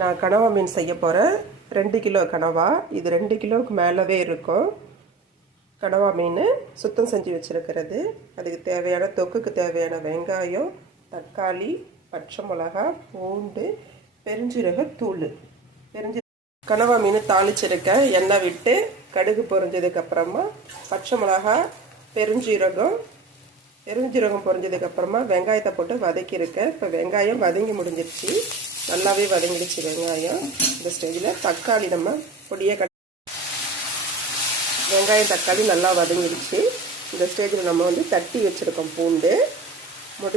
நான் கனவா மீன் செய்ய போகிறேன். 2 கிலோ கனவா. இது 2 கிலோவுக்கு மேலவே இருக்கும். கனவா மீன் சுத்தம் செஞ்சு வச்சுருக்கிறது. அதுக்கு தேவையான தொக்குக்கு தேவையான வெங்காயம், தக்காளி, பச்சை மிளகா, பூண்டு, பெருஞ்சீரகத்தூள். கனவா மீன் தாளிச்சிருக்கேன். எண்ணெய் விட்டு கடுகு பொரிஞ்சதுக்கப்புறமா பச்சை மிளகா, பெருஞ்சீரகம் பொரிஞ்சதுக்கப்புறமா வெங்காயத்தை போட்டு வதக்கியிருக்கேன். இப்போ வெங்காயம் வதங்கி முடிஞ்சிருச்சு. நல்லாவே வதங்கிடுச்சு வெங்காயம். இந்த ஸ்டேஜில் தக்காளி நம்ம பொடியாக வெங்காயம் தக்காளி நல்லா வதங்கிடுச்சு. இந்த ஸ்டேஜில் நம்ம தட்டி வச்சுருக்கோம் பூண்டு.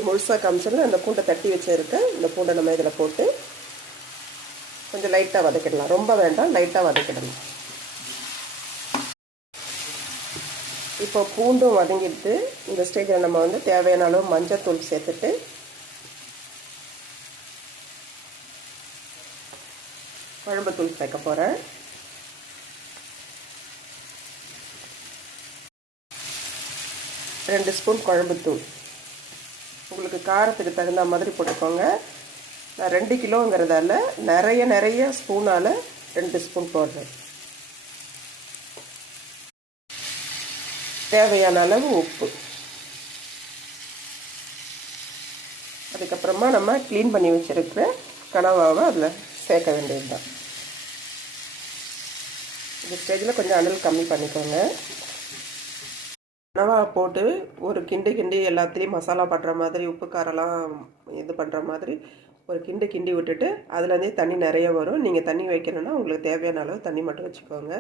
முழுசாக காமிச்சிருந்தேன். அந்த பூண்டை தட்டி வச்சுருக்கேன். இந்த பூண்டை நம்ம இதில் போட்டு கொஞ்சம் லைட்டாக வதக்கிடலாம். ரொம்ப வேண்டாம், லைட்டாக வதக்கிடலாம். இப்போ பூண்டும் வதங்கிட்டு இந்த ஸ்டேஜில் நம்ம தேவையான அளவு மஞ்சத்தூள் சேர்த்துட்டு குழம்புத்தூள் சேர்க்க போகிறேன். ரெண்டு ஸ்பூன் குழம்புத்தூள். உங்களுக்கு காரத்துக்கு தகுந்த மாதிரி போட்டுக்கோங்க. நான் 2 கிலோங்கிறதால நிறைய ஸ்பூனால் 2 ஸ்பூன் போடுறேன். தேவையான அளவு உப்பு. அதுக்கப்புறமா நம்ம க்ளீன் பண்ணி வச்சுருக்கிற கனவாவை அதில் சேர்க்க வேண்டியது தான். இந்த ஸ்டேஜில் கொஞ்சம் அனல் கம்மி பண்ணிக்கோங்க. கனவா போட்டு ஒரு கிண்டி எல்லாத்துலேயும் மசாலா படுற மாதிரி, உப்பு காரெல்லாம் இது பண்ணுற மாதிரி ஒரு கிண்டி விட்டுட்டு அதுலேருந்தே தண்ணி நிறைய வரும். நீங்கள் தண்ணி வைக்கணுன்னா உங்களுக்கு தேவையான அளவு தண்ணி மட்டும் வச்சுக்கோங்க.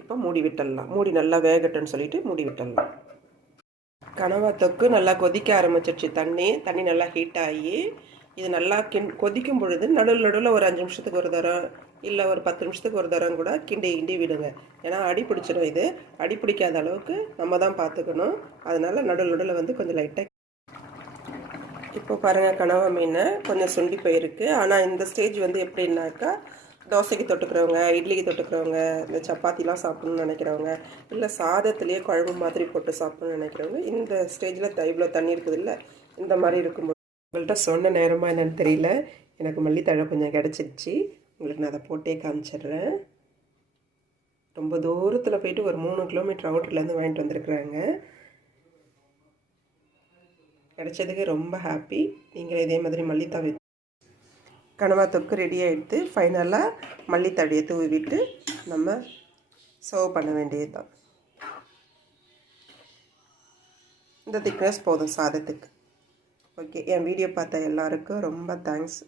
இப்போ மூடி விட்டுடலாம். மூடி நல்லா வேகட்டுன்னு சொல்லிட்டு மூடி விட்டுடலாம். கனவா தொக்கு நல்லா கொதிக்க ஆரம்பிச்சிருச்சு. தண்ணி நல்லா ஹீட் ஆகி இது நல்லா கொதிக்கும் பொழுது நடுவில் ஒரு 5 நிமிஷத்துக்கு ஒரு தரம் இல்லை ஒரு 10 நிமிஷத்துக்கு ஒரு தரம் கூட கிண்டி விடுங்க. ஏன்னா அடி பிடிச்சிடும். இது அடி பிடிக்காத அளவுக்கு நம்ம தான் பார்த்துக்கணும். அதனால் நடுவில் கொஞ்சம் லைட்டாக. இப்போ பாருங்கள், கனவா மீன் கொஞ்சம் சுண்டி போயிருக்கு. ஆனால் இந்த ஸ்டேஜ் எப்படின்னாக்கா, தோசைக்கு தொட்டுக்கிறவங்க, இட்லிக்கு தொட்டுக்கிறவங்க, இந்த சப்பாத்திலாம் சாப்பிட்ணுன்னு நினைக்கிறவங்க, இல்லை சாதத்துலேயே குழம்பு மாதிரி போட்டு சாப்பிட்ணுன்னு நினைக்கிறவங்க, இந்த ஸ்டேஜில் இவ்வளோ தண்ணி இருக்குது இல்லை, இந்த மாதிரி இருக்கும்போது உங்கள்கிட்ட சொன்ன நேரமாக என்னென்னு தெரியல, எனக்கு மல்லித்தழை கொஞ்சம் கிடச்சிருச்சு. உங்களுக்கு நான் அதை போட்டே காமிச்சிட்றேன். ரொம்ப தூரத்தில் போயிட்டு ஒரு 3 கிலோமீட்டர் அவுட்டர்லேருந்து வாங்கிட்டு வந்திருக்குறாங்க. கிடச்சதுக்கு ரொம்ப ஹாப்பி. நீங்கள் இதே மாதிரி மல்லித்தழை கனவா தொக்கு ரெடி ஆகிடுது. ஃபைனலாக மல்லித்தழையை தூவி விட்டு நம்ம சர்வ் பண்ண வேண்டியது தான். இந்த திக்னஸ் போதும் சாதத்துக்கு. ஓகே, என் வீடியோ பார்த்த எல்லாருக்கும் ரொம்ப தேங்க்ஸ்.